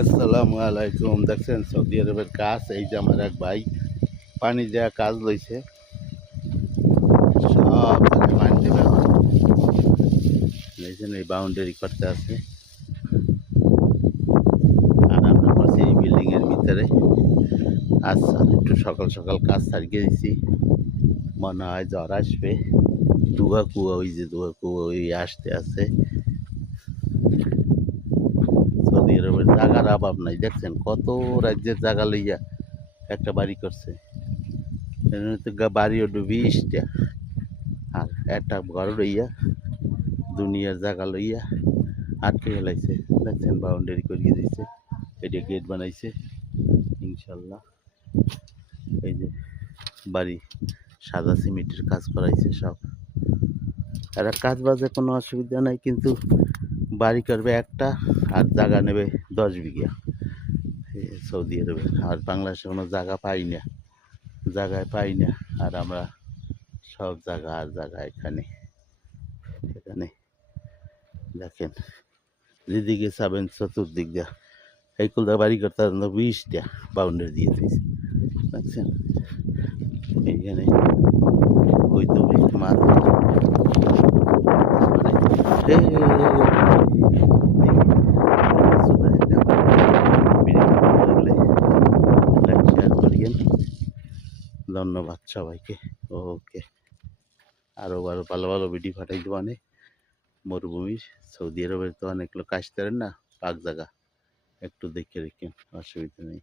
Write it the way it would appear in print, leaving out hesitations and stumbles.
আসসালামু আলাইকুম। দেখছেন সৌদি আরবের কাজ, এই যে আমার এক ভাই পানি দেওয়া কাজ লইছে। সব জায়গায় পানি দেবে এখন। দেখছেন এই বাউন্ডারি করতে আছে, আর আমরা করছি এই বিল্ডিংয়ের ভিতরে। আচ্ছা, একটু সকাল সকাল কাজ সারিয়ে দিছি, মনে হয় জ্বর আসবে। ধোয়া কুয়া, ওই যে ধোয়া কুয়া ওই আসতে আছে। সৌদি আরবের জায়গার অভাব নাই, দেখছেন কত রাজ্যের জায়গা লইয়া একটা বাড়ি করছে। বাড়ি ওঠে 20টা, আর একটা ঘর লইয়া দুনিয়ার জায়গা লইয়া আটকে ফেলাইছে। দেখছেন বাউন্ডারি করিয়ে দিচ্ছে, এটা গেট বানাইছে ইনশাল্লাহ। এই যে বাড়ি সাদা সিমেন্টের কাজ করাইছে সব। আর কাজ বাজে কোনো অসুবিধা নাই, কিন্তু বাড়ি করবে একটা, আর জায়গা নেবে 10 বিঘা সৌদি আরবে। আর বাংলাদেশে কোনো জায়গা পাই না, জায়গায় পাই না। আর আমরা সব জায়গা আর জায়গা এখানে এখানে দেখেন, যেদিকে যাবেন চতুর্দিক দিয়া এই কুলদা বাড়ি করতে 20টা বাউন্ডারি দিয়ে দিয়েছে। দেখছেন এইখানে ওই তো মাছ ধন্যবাদ সবাইকে। ওকে, আরো ভালো ভালো ভিডিও পাঠাই দেবো অনেক। মরুভূমির সৌদি আরবের তো অনেক লোক আসতে পারেন না, পাক জায়গা একটু দেখে রেখেন, অসুবিধা নেই।